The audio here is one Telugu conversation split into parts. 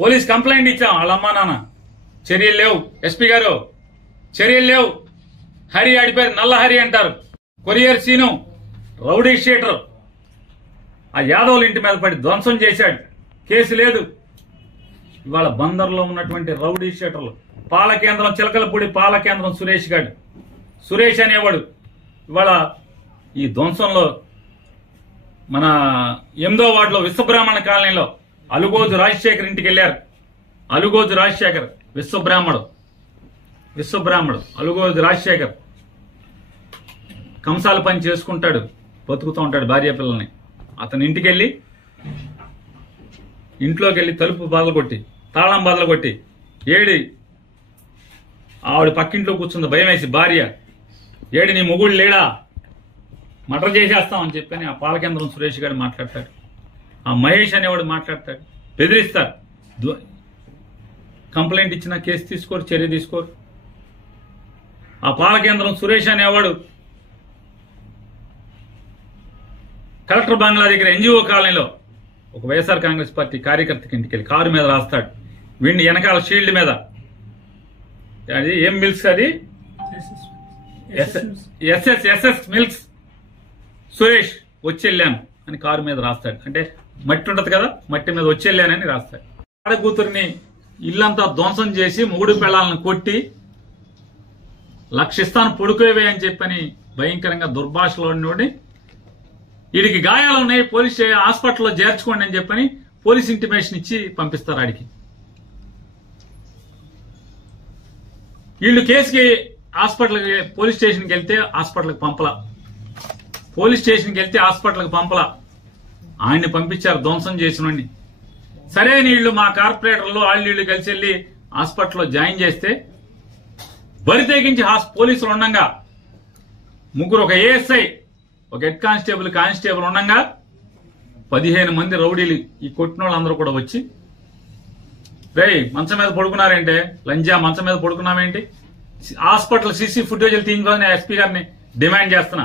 పోలీస్ కంప్లైంట్ ఇచ్చాం వాళ్ళ అమ్మా నాన్న, చర్యలు లేవు. ఎస్పీ గారు చర్యలు లేవు. హరి ఆడిపోయారు, నల్ల హరి అంటారు. కొరియర్ సీను రౌడీ షీటర్ ఆ యాదవుల ఇంటి మీద పడి ధ్వంసం చేశాడు, కేసు లేదు. ఇవాళ బందర్లో ఉన్నటువంటి రౌడీ షీటర్లు, పాల కేంద్రం చిలకలపూడి పాల కేంద్రం సురేష్ గాడు, సురేష్ అనేవాడు ఇవాళ ఈ ధ్వంసంలో మన 8వ వార్డులో విశ్వబ్రాహ్మణ కాలనీలో అలుగోజు రాజశేఖర్ ఇంటికి వెళ్లారు. అలుగోజు రాజశేఖర్ విశ్వబ్రాహ్మడు అలుగోజు రాజశేఖర్ కంసాల పని చేసుకుంటాడు, బతుకుతూ ఉంటాడు భార్య పిల్లల్ని. అతని ఇంట్లోకి వెళ్ళి తలుపు బదలగొట్టి తాళం బదలగొట్టి ఏడి ఆవిడ పక్కింట్లో కూర్చుంది భయం వేసి భార్య, ఏడి నీ మొగుడు లేడా, మర్డర్ చేసేస్తామని చెప్పని ఆ పాలకేంద్రం సురేష్ గారు మాట్లాడతాడు. ఆ మహేష్ అనేవాడు మాట్లాడతాడు, బెదిరిస్తారు. కంప్లైంట్ ఇచ్చినా కేసు తీసుకోరు, చర్య తీసుకోరు. ఆ పాలకేంద్రం సురేష్ అనేవాడు కలెక్టర్ బంగ్లా దగ్గర ఎన్జిఓ కాలనీలో ఒక వైఎస్ఆర్ కాంగ్రెస్ పార్టీ కార్యకర్తకి ఇంటికి వెళ్ళి కారు మీద రాస్తాడు. వీడిని వెనకాల షీల్డ్ మీద అది ఏం మిల్క్స్, అది ఎస్ఎస్ మిల్క్స్ సురేష్ వచ్చెళ్ళాను అని కారు మీద రాస్తాడు. అంటే మట్టి ఉంటది కదా, మట్టి మీద వచ్చెళ్ళానని రాస్తాడు. ఆడకూతురిని ఇల్లంతా ధ్వంసం చేసి మొగుడు పిల్లలను కొట్టి లక్షిస్తాను పొడుకోవే అని చెప్పని భయంకరంగా దుర్భాషలో ఉన్నోడి, వీడికి గాయాలున్నాయి పోలీస్ హాస్పిటల్లో చేర్చుకోండి అని చెప్పని పోలీస్ ఇంటిమేషన్ ఇచ్చి పంపిస్తారు. ఆడికి వీళ్ళు కేసుకి హాస్పిటల్కి పోలీస్ స్టేషన్కి వెళ్తే హాస్పిటల్కి పంపలా, ఆయన్ని పంపించారు ధ్వంసం చేసినోడిని. సరే నీళ్లు మా కార్పొరేటర్లు వాళ్ళు కలిసి వెళ్లి హాస్పిటల్లో జాయిన్ చేస్తే బరి తెగించి పోలీసులు ఉండగా ముగ్గురు, ఒక ఏఎస్ఐ, ఒక హెడ్ కానిస్టేబుల్ ఉండగా 15 మంది రౌడీలు ఈ కొట్టిన వాళ్ళందరూ కూడా వచ్చి, రేయ్ మంచం మీద పడుకున్నారేంటే, లంజా మంచం మీద పడుకున్నామేంటి, హాస్పిటల్ సీసీ ఫుటేజీలు తీయించుకోవాలని ఎస్పీ గారిని డిమాండ్ చేస్తున్నా.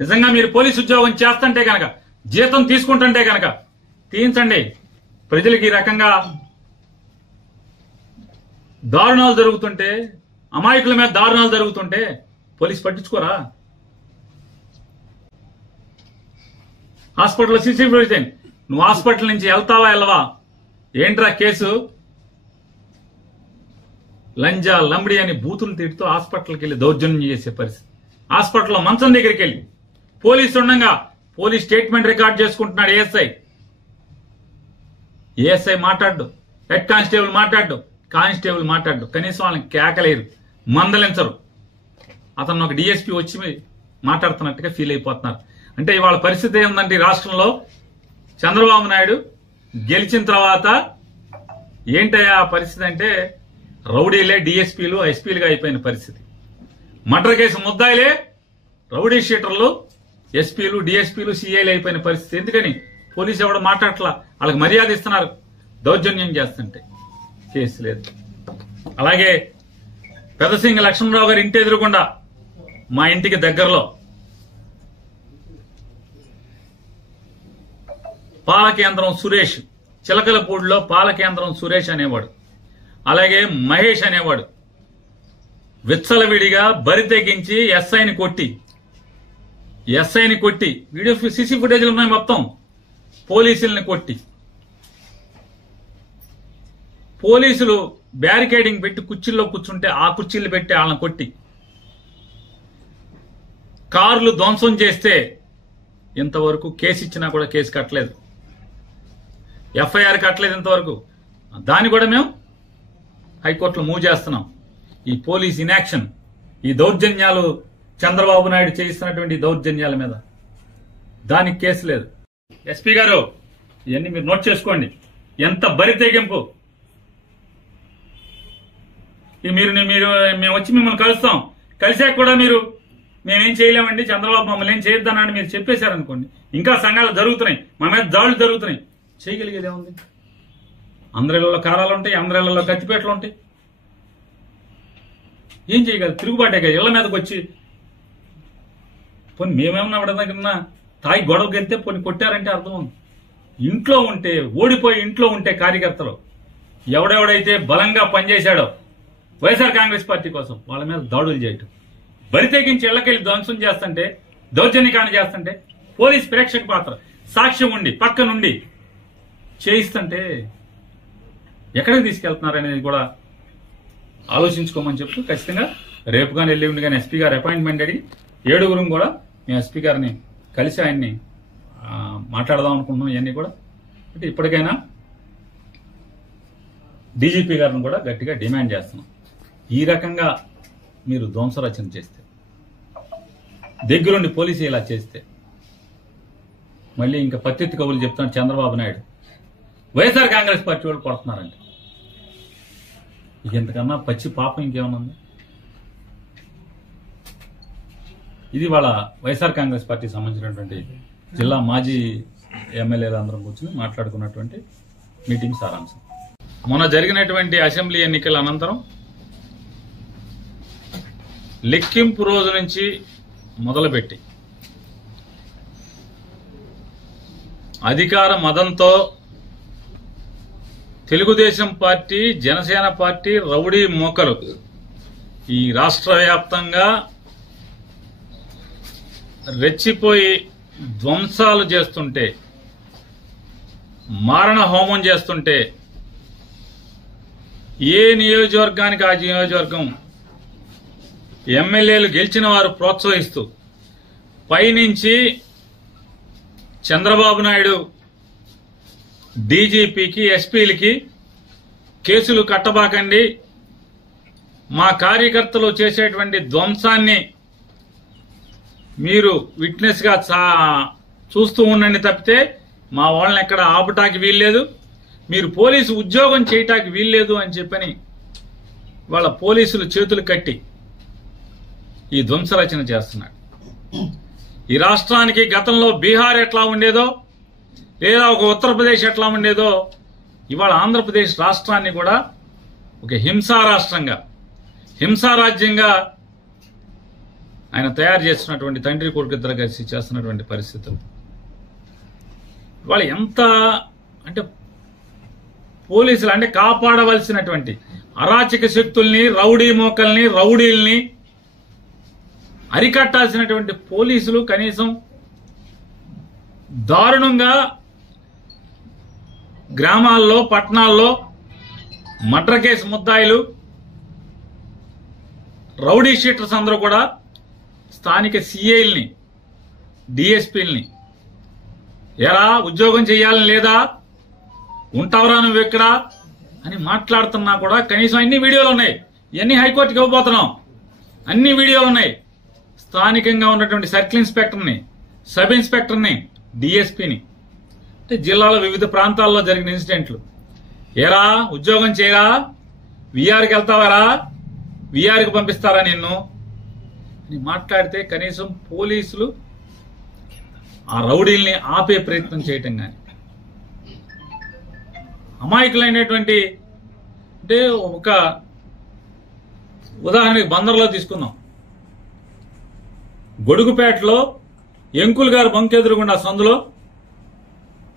నిజంగా మీరు పోలీసు ఉద్యోగం చేస్తుంటే కనుక, జీతం తీసుకుంటుంటే కనుక తీయించండి. ప్రజలకు ఈ రకంగా దారుణాలు జరుగుతుంటే, అమాయకుల మీద దారుణాలు జరుగుతుంటే పోలీసు పట్టించుకోరా? హాస్పిటల్లో సీసీ ఫుటేజ్, నువ్వు హాస్పిటల్ నుంచి వెళ్తావా వెళ్ళవా, ఏంట్రా కేసు, లంజా లంబడి అని బూతులు తిడుతూ హాస్పిటల్కి వెళ్ళి దౌర్జన్యం చేసే పరిస్థితి. హాస్పిటల్లో మంచం దగ్గరికి వెళ్ళి పోలీసు ఉండగా పోలీస్ స్టేట్మెంట్ రికార్డ్ చేసుకుంటున్నాడు ఏఎస్ఐ మాట్లాడు, హెడ్ కానిస్టేబుల్ మాట్లాడు, కనీసం వాళ్ళని కేకలేరు, మందలించరు. అతను ఒక డిఎస్పీ వచ్చి మాట్లాడుతున్నట్టుగా ఫీల్ అయిపోతున్నారు. అంటే ఇవాళ పరిస్థితి ఏంటంటే రాష్ట్రంలో చంద్రబాబు నాయుడు గెలిచిన తర్వాత ఏంటయ్యా పరిస్థితి అంటే రౌడీలే డిఎస్పీలు ఎస్పీలుగా అయిపోయిన పరిస్థితి. మర్డర్ కేసు ముద్దాయిలే రౌడీ షీటర్లు ఎస్పీలు డిఎస్పీలు సిఐలు అయిపోయిన పరిస్థితి. ఎందుకని పోలీసు ఎవడు మాట్లాడట్లా, వాళ్ళకి మర్యాద ఇస్తున్నారు, దౌర్జన్యం చేస్తుంటే కేసు లేదు. అలాగే పెదసింగ లక్ష్మణరావు గారి ఇంటి ఎదురుకుండా మా ఇంటికి దగ్గరలో పాలకేంద్రం సురేష్, చిలకలపూడిలో పాలకేంద్రం సురేష్ అనేవాడు, అలాగే మహేష్ అనేవాడు విచ్చలవిడిగా బరి తెగించి ఎస్ఐని కొట్టి వీడియో సీసీ ఫుటేజ్లు ఉన్నాయి మొత్తం, పోలీసుల్ని కొట్టి, పోలీసులు బ్యారికేడింగ్ పెట్టి కుర్చీల్లో కూర్చుంటే ఆ కుర్చీలు పెట్టి వాళ్ళని కొట్టి, కార్లు ధ్వంసం చేస్తే ఇంతవరకు కేసు ఇచ్చినా కూడా కేసు కట్టలేదు, ఎఫ్ఐఆర్ కట్టలేదు ఇంతవరకు. దాన్ని కూడా మేము హైకోర్టులో మూవ్ చేస్తున్నాం. ఈ పోలీస్ ఇన్యాక్షన్, ఈ దౌర్జన్యాలు, చంద్రబాబు నాయుడు చేయిస్తున్నటువంటి దౌర్జన్యాల మీద దానికి కేసు లేదు. ఎస్పీ గారు ఇవన్నీ మీరు నోట్ చేసుకోండి. ఎంత బరి తెగింపు. మీరు మేము వచ్చి మిమ్మల్ని కలుస్తాం, కలిసాక కూడా మీరు మేమేం చేయలేమండి, చంద్రబాబు మమ్మల్ని ఏం చేయొద్దన్నాడు మీరు చెప్పేశారనుకోండి, ఇంకా సంఘాలు జరుగుతున్నాయి, మా మీద దాడులు జరుగుతున్నాయి, చేయగలిగేది ఏముంది? అందరిలో కారాలు ఉంటాయి, అందరిలో కత్తిపేటలు ఉంటాయి, ఏం చేయగలరు? తిరుగుబాటే కదా. ఇళ్ల మీదకి వచ్చి పోనీ మేమేమన్నా దగ్గర తాయి గొడవకి వెళ్తే పోనీ కొట్టారంటే అర్థం ఉంది. ఇంట్లో ఉంటే, ఓడిపోయి ఇంట్లో ఉంటే కార్యకర్తలు ఎవడెవడైతే బలంగా పనిచేశాడో వైఎస్ఆర్ కాంగ్రెస్ పార్టీ కోసం వాళ్ళ మీద దాడులు చేయటం, బరితెగించి ఇళ్లకెళ్లి ధ్వంసం చేస్తుంటే, దౌర్జన్యకాండ చేస్తుంటే, పోలీస్ ప్రేక్షక పాత్ర సాక్ష్యం ఉండి పక్క నుండి చేయిస్తుంటే ఎక్కడికి తీసుకెళ్తున్నారనేది కూడా ఆలోచించుకోమని చెప్తూ ఖచ్చితంగా రేపు కానీ ఎల్లుండి కానీ ఎస్పీ గారు అపాయింట్మెంట్ అడిగి 7 కూడా మేము ఎస్పీ గారిని కలిసి ఆయన్ని మాట్లాడదాం అనుకుంటున్నాం. ఇవన్నీ కూడా అంటే ఇప్పటికైనా డీజీపీ గారిని కూడా గట్టిగా డిమాండ్ చేస్తున్నాం. ఈ రకంగా మీరు ధ్వంసరచన చేస్తే, దగ్గరుండి పోలీసు ఇలా చేస్తే, మళ్ళీ ఇంకా పత్తిత్తి కబుర్లు చెప్తాను చంద్రబాబు నాయుడు వైఎస్ఆర్ కాంగ్రెస్ పార్టీ వాళ్ళు కొడుతున్నారంటే ఇంతకన్నా పచ్చి పాపం ఇంకేమన్నా ఉంది? ఇది వాళ్ళ వైఎస్ఆర్ కాంగ్రెస్ పార్టీకి సంబంధించినటువంటి జిల్లా మాజీ ఎమ్మెల్యేలు అందరం కూర్చొని మాట్లాడుకున్నటువంటి మీటింగ్ సారాంశం. మొన్న జరిగినటువంటి అసెంబ్లీ ఎన్నికల అనంతరం లెక్కింపు రోజు నుంచి మొదలుపెట్టి అధికార మదంతో Telugu Desam party, Janasena party rowdy మోకలు ఈ రాష్ట్ర వ్యాప్తంగా రెచ్చిపోయి ధ్వంసాలు చేస్తుంటే, మారణ హోమం చేస్తుంటే, ఏ నియోజకవర్గానికి ఆ నియోజకవర్గం ఎమ్మెల్యేలు గెలిచిన వారు ప్రోత్సహిస్తూ పైనుంచి చంద్రబాబు నాయుడు డీజీపీకి, ఎస్పీలకి కేసులు కట్టబాకండి, మా కార్యకర్తలు చేసేటువంటి ధ్వంసాన్ని మీరు విట్నెస్ గా చూస్తూ ఉండండి తప్పితే మా వాళ్ళని ఎక్కడ ఆపటానికి వీల్లేదు, మీరు పోలీసు ఉద్యోగం చేయటానికి వీల్లేదు అని చెప్పని వాళ్ళ పోలీసులు చేతులు కట్టి ఈ ధ్వంసరచన చేస్తున్నాడు. ఈ రాష్ట్రానికి గతంలో బీహార్ ఎట్లా ఉండేదో, లేదా ఒక ఉత్తరప్రదేశ్ ఎట్లా ఉండేదో, ఇవాళ ఆంధ్రప్రదేశ్ రాష్ట్రాన్ని కూడా ఒక హింసా రాష్ట్రంగా, హింసా రాజ్యంగా ఆయన తయారు చేస్తున్నటువంటి తండ్రి కొడుకు ఇద్దరు కలిసి చేస్తున్నటువంటి పరిస్థితులు వాళ్ళు ఎంత అంటే పోలీసులు అంటే కాపాడవలసినటువంటి అరాచక శక్తుల్ని, రౌడీ మోకల్ని, రౌడీల్ని అరికట్టాల్సినటువంటి పోలీసులు కనీసం దారుణంగా గ్రామాల్లో, పట్టణాల్లో మర్డర్ కేసు ముద్దాయిలు, రౌడీ షీటర్స్ అందరూ కూడా స్థానిక సిఐల్ని, డిఎస్పీల్ని ఎరా ఉద్యోగం చేయాలని లేదా, ఉంటావరా నువ్వు ఎక్కడా అని మాట్లాడుతున్నా కూడా కనీసం అన్ని వీడియోలు ఉన్నాయి. ఇవన్నీ హైకోర్టుకి ఇవ్వబోతున్నాం. అన్ని వీడియోలు ఉన్నాయి. స్థానికంగా ఉన్నటువంటి సర్కిల్ ఇన్స్పెక్టర్ని, సబ్ ఇన్స్పెక్టర్ని, డిఎస్పీని, అంటే జిల్లాలో వివిధ ప్రాంతాల్లో జరిగిన ఇన్సిడెంట్లు, ఏరా ఉద్యోగం చేయరా, విఆర్కి వెళ్తావారా, విఆర్కి పంపిస్తారా నిన్ను అని మాట్లాడితే కనీసం పోలీసులు ఆ రౌడీల్ని ఆపే ప్రయత్నం చేయటం కానీ, అమాయకులైనటువంటి అంటే ఒక ఉదాహరణకి బందర్లో తీసుకుందాం. గొడుగుపేటలో ఎంకుల్ గారు బంకెదురుగుండా సందులో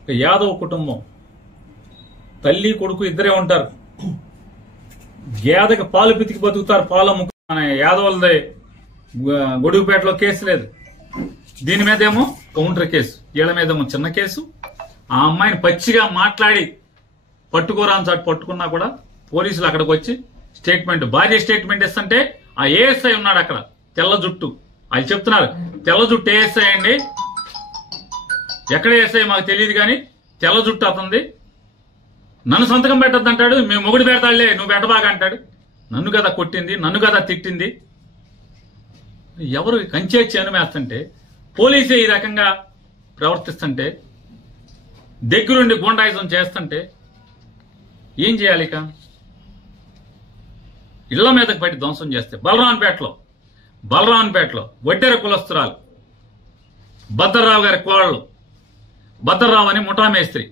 ఒక యాదవ్ కుటుంబం, తల్లి కొడుకు ఇద్దరే ఉంటారు. గేదకి పాలు పితికి బతుకుతారు, పాలు అమ్ముకున్న యాదవులదే గొడుగుపేటలో కేసు లేదు. దీని మీదేమో కౌంటర్ కేసు, వీళ్ళ మీదేమో చిన్న కేసు. ఆ అమ్మాయిని పచ్చిగా మాట్లాడి పట్టుకోరాని చాటు పట్టుకున్నా కూడా పోలీసులు అక్కడికి వచ్చి స్టేట్మెంట్, భార్య స్టేట్మెంట్ ఇస్తుంటే ఆ ఏఎస్ఐ ఉన్నాడు అక్కడ, తెల్ల జుట్టు, అది చెప్తున్నారు తెల్ల జుట్టు ఏఎస్ఐ అండి, ఎక్కడ ఏఎస్ఐ మాకు తెలియదు కానీ తెల్ల జుట్టు అతంది, నన్ను సంతకం పెట్టద్దు అంటాడు, మేము మొగుడు పెడతాడులే నువ్వు పెట్టబాగా అంటాడు. నన్ను కదా కొట్టింది, నన్ను కదా తిట్టింది. ఎవరు కంచే చేనుమేస్తుంటే పోలీసే ఈ రకంగా ప్రవర్తిస్తుంటే, దగ్గరుండి గూండాయిజం చేస్తుంటే ఏం చేయాలి? ఇక ఇళ్ల మీదకి పట్టి ధ్వంసం చేస్తే బలరాన్పేటలో వడ్డెర కులస్తురాలు భద్రరావు గారి కోడలు, భద్రరావు అని ముఠా మేస్త్రి,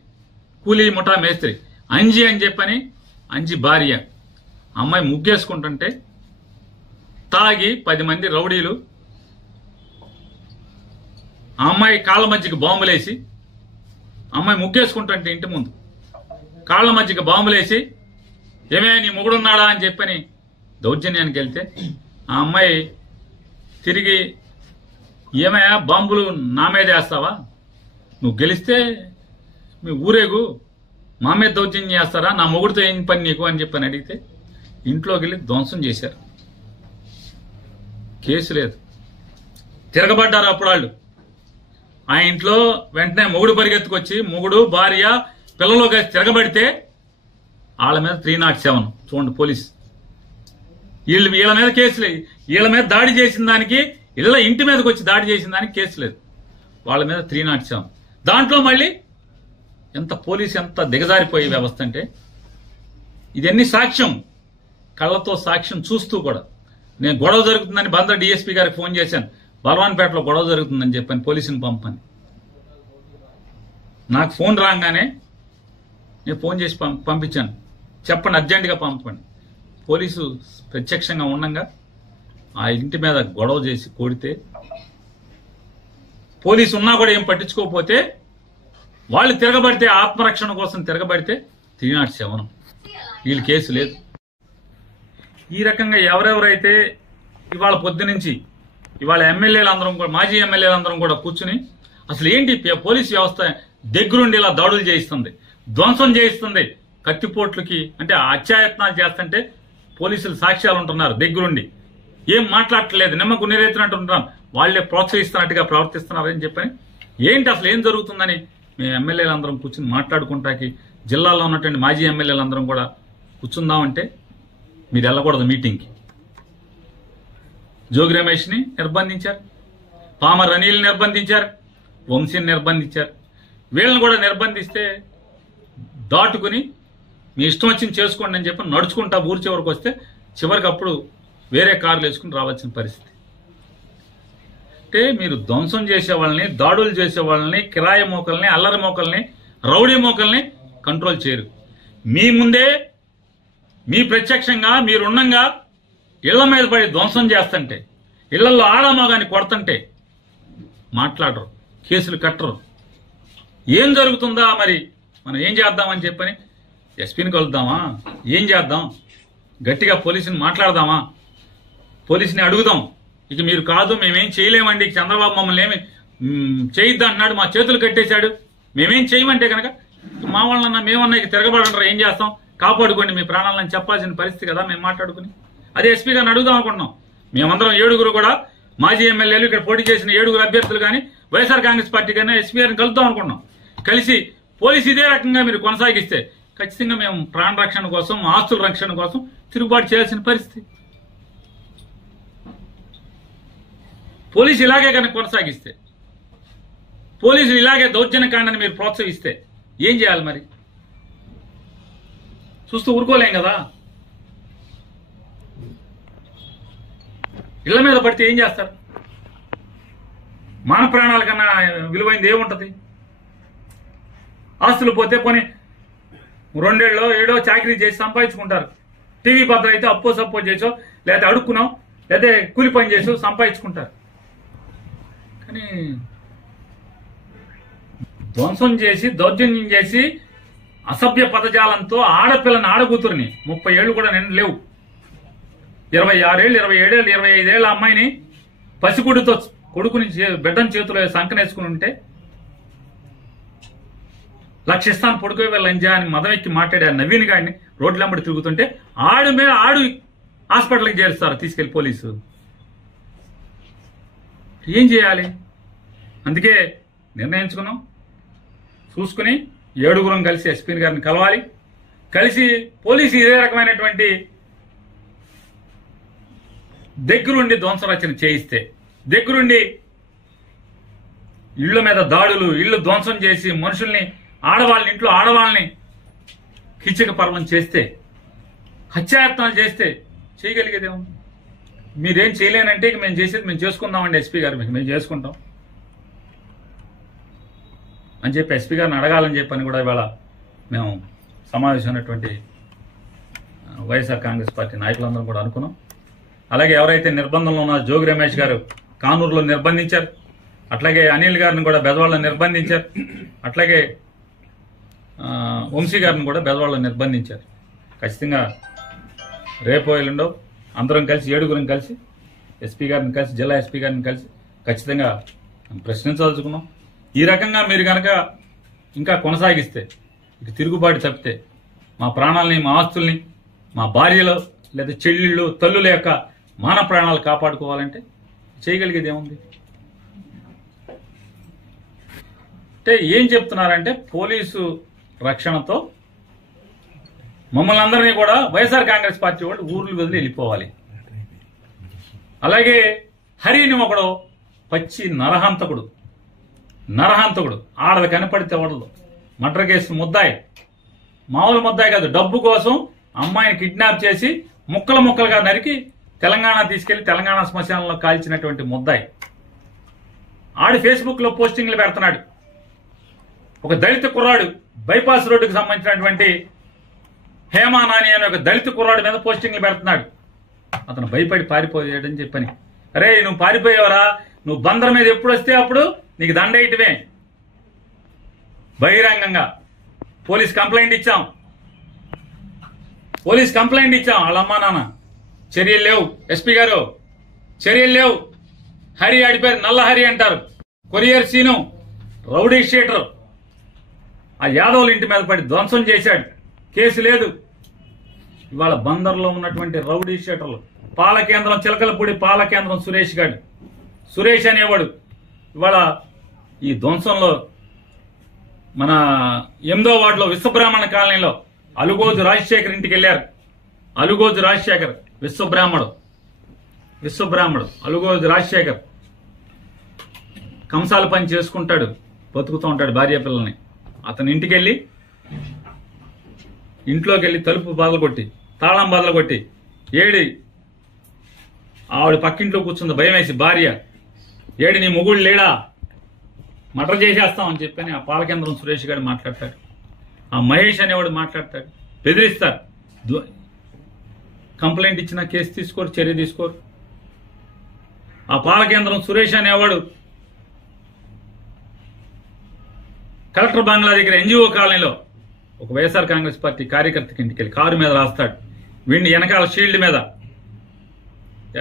కూలీ ముఠా మేస్త్రి, అంజి అని చెప్పని అంజి భార్య, అమ్మాయి ముగ్గేసుకుంటుంటే తాగి 10 మంది రౌడీలు ఆ అమ్మాయి కాళ్ళ మధ్యకి బాంబులేసి, అమ్మాయి ముగ్గేసుకుంటుంటే ఇంటి ముందు కాళ్ళ మధ్యకి బాంబులేసి ఏమే నీ మొగుడున్నాడా అని చెప్పని దౌర్జన్యానికి వెళ్తే ఆ అమ్మాయి తిరిగి ఏమయ్యా బాంబులు నా మీద వేస్తావా, నువ్వు గెలిస్తే మీ ఊరేగు మా మీద దౌర్జన్యం చేస్తారా, నా మొగుడితో ఏం పని నీకు అని చెప్పని అడిగితే ఇంట్లోకి వెళ్ళి ధ్వంసం చేశారు. కేసు లేదు. తిరగబడ్డారు అప్పుడు వాళ్ళు. ఆ ఇంట్లో వెంటనే మొగుడు పరిగెత్తుకొచ్చి మొగుడు భార్య పిల్లలు కలిసి తిరగబడితే వాళ్ళ మీద 307 చూడండి పోలీస్. వీళ్ళ మీద కేసు లేదు. వీళ్ళ మీద దాడి చేసిన దానికి ఇంటి మీదకి వచ్చి దాడి చేసిన దానికి కేసు లేదు. వాళ్ళ మీద 307. దాంట్లో మళ్ళీ పోలీసు ఎంత దిగజారిపోయే వ్యవస్థ అంటే ఇదన్నీ సాక్ష్యం, కళ్ళతో సాక్ష్యం చూస్తూ కూడా. నేను గొడవ జరుగుతుందని బందర్ డిఎస్పీ గారికి ఫోన్ చేశాను, బలవాన్పేటలో గొడవ జరుగుతుందని చెప్పని పోలీసుని పంపని. నాకు ఫోన్ రాగానే నేను ఫోన్ చేసి పంపించాను, చెప్పండి అర్జెంటుగా పంపండి. పోలీసు ప్రత్యక్షంగా ఉండగా ఆ ఇంటి మీద గొడవ చేసి కొడితే పోలీసు ఉన్నా కూడా ఏం పట్టించుకోకపోతే వాళ్ళు తిరగబడితే ఆత్మరక్షణ కోసం తిరగబడితే 307. వీళ్ళు కేసు లేదు. ఈ రకంగా ఎవరెవరైతే ఇవాళ పొద్దు నుంచి ఇవాళ ఎమ్మెల్యేలందరం కూడా మాజీ ఎమ్మెల్యేలందరం కూడా కూర్చుని అసలు ఏంటి పోలీసు వ్యవస్థ దగ్గరుండి ఇలా దాడులు చేయిస్తుంది, ధ్వంసం చేయిస్తుంది, కత్తిపోట్లకి అంటే అత్యాయత్నాలు చేస్తుంటే పోలీసులు సాక్ష్యాలు ఉంటున్నారు, దగ్గరుండి ఏం మాట్లాడట్లేదు, నిమ్మకు నీరెత్తినట్టు ఉంటున్నారు, వాళ్లే ప్రోత్సహిస్తున్నట్టుగా ప్రవర్తిస్తున్నారని చెప్పని ఏంటి అసలు ఏం జరుగుతుందని మేము ఎమ్మెల్యేలందరం కూర్చుని మాట్లాడుకుంటాకి జిల్లాలో ఉన్నటువంటి మాజీ ఎమ్మెల్యేలందరం కూడా కూర్చుందామంటే మీరు వెళ్ళకూడదు మీటింగ్కి. జోగి రమేష్ని నిర్బంధించారు, పామర్ అనిల్ని నిర్బంధించారు, వంశీని నిర్బంధించారు. వీళ్ళని కూడా నిర్బంధిస్తే దాటుకుని మీ ఇష్టం వచ్చింది చేసుకోండి అని చెప్పి నడుచుకుంటా ఊరి చివరికి వస్తే చివరికి అప్పుడు వేరే కార్లు వేసుకుని రావాల్సిన పరిస్థితి. అంటే మీరు ధ్వంసం చేసే వాళ్ళని, దాడులు చేసే వాళ్ళని, కిరాయి మోకల్ని, అల్లరి మోకల్ని, రౌడీ మోకల్ని కంట్రోల్ చేయరు. మీ ముందే మీ ప్రత్యక్షంగా మీరున్నంగా ఇళ్ల మీద పడి ధ్వంసం చేస్తుంటే, ఇళ్లలో ఆడమగాని కొడుతుంటే మాట్లాడరు, కేసులు కట్టరు. ఏం జరుగుతుందా మరి మనం ఏం చేద్దామని చెప్పని ఎస్పీని కలుద్దామా, ఏం చేద్దాం, గట్టిగా పోలీసుని మాట్లాడదామా, పోలీసుని అడుగుదాం, ఇక మీరు కాదు మేమేం చేయలేమండి, చంద్రబాబు మమ్మల్ని ఏమి చేయొద్దు అంటున్నాడు, మా చేతులు కట్టేశాడు, మేమేం చేయమంటే కనుక మా వాళ్ళన్నా మేమన్నా ఇక తిరగబడంటారా, ఏం చేస్తాం, కాపాడుకోండి మీ ప్రాణాలను చెప్పాల్సిన పరిస్థితి కదా మేము మాట్లాడుకుని. అదే ఎస్పీ గారిని అడుగుదాం అనుకుంటున్నాం. మేమందరం 7 కూడా మాజీ ఎమ్మెల్యేలు ఇక్కడ పోటీ చేసిన 7 అభ్యర్థులు కానీ వైఎస్ఆర్ కాంగ్రెస్ పార్టీ కానీ ఎస్పీ గారిని కలుద్దాం అనుకున్నాం. కలిసి పోలీసు ఇదే రకంగా మీరు కొనసాగిస్తే ఖచ్చితంగా మేము ప్రాణ రక్షణ కోసం, ఆస్తుల రక్షణ కోసం తిరుగుబాటు చేయాల్సిన పరిస్థితి. పోలీసు ఇలాగే కనుక కొనసాగిస్తే, పోలీసులు ఇలాగే దౌర్జన్యకాండని మీరు ప్రోత్సహిస్తే ఏం చేయాలి మరి? చూస్తూ ఊరుకోలేం కదా. ఇళ్ల మీద పడితే ఏం చేస్తారు? మాన ప్రాణాల కన్నా విలువైంది ఏముంటది? ఆస్తులు పోతే కొని 2 ఏళ్ళో 7 చాకరీ చేసి సంపాదించుకుంటారు. టీవీ భద్ర అయితే అప్పో సప్పో చేసో లేదా అడుక్కున్నాం లేదా కూలి పని చేసో సంపాదించుకుంటారు. కానీ ధ్వంసం చేసి దౌర్జన్యం చేసి అసభ్య పదజాలంతో ఆడపిల్లని, ఆడకూతురిని 30 ఏళ్ళు కూడా నేను లేవు, 26 ఏళ్ళు, 27 ఏళ్ళు, 25 ఏళ్ళ అమ్మాయిని పసిగుడితో కొడుకుని బిడ్డని చేతిలో సంకనేసుకుని ఉంటే లక్షిస్తాను పొడుకోవే లంజా అని మదం ఎక్కి మాట్లాడారు నవీన్ గాడిని రోడ్లమ్మడి తిరుగుతుంటే ఆడు హాస్పిటల్కి చేరుస్తారు తీసుకెళ్లి పోలీసు. ఏం చేయాలి? అందుకే నిర్ణయించుకున్నాం, చూసుకుని 7 కలిసి ఎస్పీ గారిని కలవాలి, కలిసి పోలీసు ఇదే రకమైనటువంటి దగ్గరుండి ధ్వంసరచన చేయిస్తే, దగ్గరుండి ఇళ్ల మీద దాడులు, ఇళ్లు ధ్వంసం చేసి మనుషుల్ని, ఆడవాళ్ళని, ఇంట్లో ఆడవాళ్ళని కిచక పర్వం చేస్తే, హత్యాయత్నాలు చేస్తే చేయగలిగేదేమో. మీరేం చేయలేనంటే ఇక మేము చేసేది మేము చేసుకుందామండి ఎస్పీ గారు, మేము చేసుకుంటాం అని చెప్పి ఎస్పీ గారిని అడగాలని చెప్పని కూడా ఇవాళ మేము సమావేశమైనటువంటి వైఎస్ఆర్ కాంగ్రెస్ పార్టీ నాయకులందరం కూడా అనుకున్నాం. అలాగే ఎవరైతే నిర్బంధంలో ఉన్నారో జోగి రమేష్ గారు కానూరులో నిర్బంధించారు, అట్లాగే అనిల్ గారిని కూడా బెజవాడలో నిర్బంధించారు, అట్లాగే వంశీ గారిని కూడా బెజవాడలో నిర్బంధించారు. ఖచ్చితంగా రేపో ఎల్లుండో అందరం కలిసి 7గురం కలిసి ఎస్పీ గారిని కలిసి జిల్లా ఎస్పీ గారిని కలిసి ఖచ్చితంగా ప్రశ్నించదలుచుకున్నాం. ఈ రకంగా మీరు కనుక ఇంకా కొనసాగిస్తే ఇక తిరుగుబాటు తప్పితే మా ప్రాణాలని, మా ఆస్తుల్ని, మా భార్యలు లేదా చెల్లెళ్ళు, తల్లుల యొక్క మాన ప్రాణాలు కాపాడుకోవాలంటే చేయగలిగేది ఏముంది? అంటే ఏం చెప్తున్నారంటే పోలీసు రక్షణతో మమ్మల్ని అందరినీ కూడా వైఎస్ఆర్ కాంగ్రెస్ పార్టీ వాళ్ళు ఊర్లు వదిలి వెళ్ళిపోవాలి. అలాగే హరిని ఒకడు పచ్చి నరహంతకుడు ఆడది కనపడితే వడదు, మర్డర్ కేసు ముద్దాయి, మామూలు ముద్దాయి కాదు, డబ్బు కోసం అమ్మాయిని కిడ్నాప్ చేసి ముక్కలుగా నరికి తెలంగాణ తీసుకెళ్లి తెలంగాణ శ్మశానంలో కాల్చినటువంటి ముద్దాయి ఆడి ఫేస్బుక్ లో పోస్టింగ్లు పెడుతున్నాడు. ఒక దళిత కుర్రాడు బైపాస్ రోడ్డుకు సంబంధించినటువంటి హేమా నాని అనే ఒక దళిత కుర్రాడు మీద పోస్టింగ్లు పెడుతున్నాడు. అతను భయపడి పారిపోయాడని చెప్పని, అరే నువ్వు పారిపోయావరా, నువ్వు బందర్ మీద ఎప్పుడు వస్తే అప్పుడు నీకు దండేయటమే. బహిరంగంగా పోలీస్ కంప్లైంట్ ఇచ్చాం వాళ్ళ అమ్మా నాన్న. చర్యలు లేవు, ఎస్పీ గారు చర్యలు లేవు. హరి ఆడిపోయారు, నల్ల హరి అంటారు, కొరియర్ సీను రౌడీ షీటర్ ఆ యాదవుల ఇంటి మీద పడి ధ్వంసం చేశాడు, కేసు లేదు. ఇవాళ బందర్లో ఉన్నటువంటి రౌడీ షీటర్లు పాలకేంద్రం, చిలకలపూడి పాలకేంద్రం సురేష్ అనేవాడు ఇవాళ ఈ ధ్వంసంలో మన 8వ వార్డులో విశ్వబ్రాహ్మణ కాలనీలో అలుగోజు రాజశేఖర్ ఇంటికి వెళ్ళారు. అలుగోజు రాజశేఖర్ విశ్వబ్రాహ్మడు అలుగోజు రాజశేఖర్ కంసాల పని చేసుకుంటాడు, బతుకుతూ ఉంటాడు భార్య పిల్లల్ని. అతని ఇంట్లోకి వెళ్ళి తలుపు బదలగొట్టి తాళం బదలగొట్టి ఆవిడ పక్కింట్లో కూర్చుంది భయం వేసి భార్య, నీ మొగుడు లేడా, మర్డర్ చేసేస్తామని చెప్పని ఆ పాలకేంద్రం సురేష్ గారు మాట్లాడతాడు, ఆ మహేష్ అనేవాడు మాట్లాడతాడు, బెదిరిస్తారు. కంప్లైంట్ ఇచ్చిన కేసు తీసుకోరు, చర్య తీసుకోరు. ఆ పాలకేంద్రం సురేష్ అనేవాడు కలెక్టర్ బంగ్లా దగ్గర ఎన్జిఓ కాలనీలో ఒక వైఎస్ఆర్ కాంగ్రెస్ పార్టీ కార్యకర్తకి ఇంటికి వెళ్ళి కారు మీద రాస్తాడు, వీడిని వెనకాల షీల్డ్ మీద